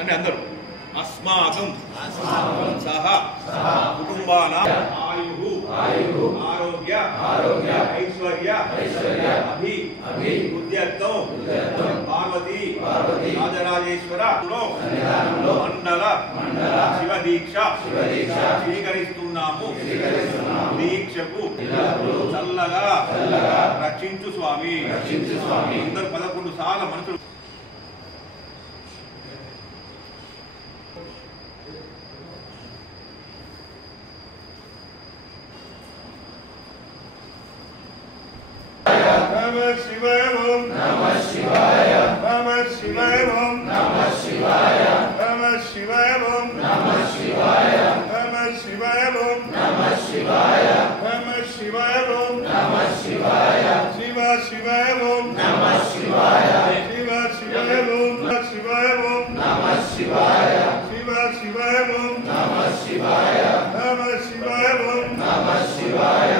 అంటే అందరూ. అస్మాకం. సహ. కుటుంబాన. ఆయు. ఆరోగ్య. ఐశ్వర్య. అభి. బుద్ధ్యర్థం పార్వతి. రాజరాజేశ్వర. మండల. శివ దీక్ష స్వీకరిస్తున్నాము. దీక్షకు. చల్లగా రక్షించు స్వామి అందరు పదకొండు సార్లు మనుషులు నమ శివాయ ఓం నమ శివాయ నమ శివాయ ఓం నమ శివాయ నమ శివాయ ఓం నమ శివాయ నమ శివాయ ఓం నమ శివాయ నమ శివాయ ఓం Shivaya. Shiva Shivaya Om. Namah Shivaya. Shiva Shivaya Om. Namah Shivaya. Shiva Shivaya Om. Namah Shivaya. Namah Shivaya. Namah Shivaya. Namah Shivaya.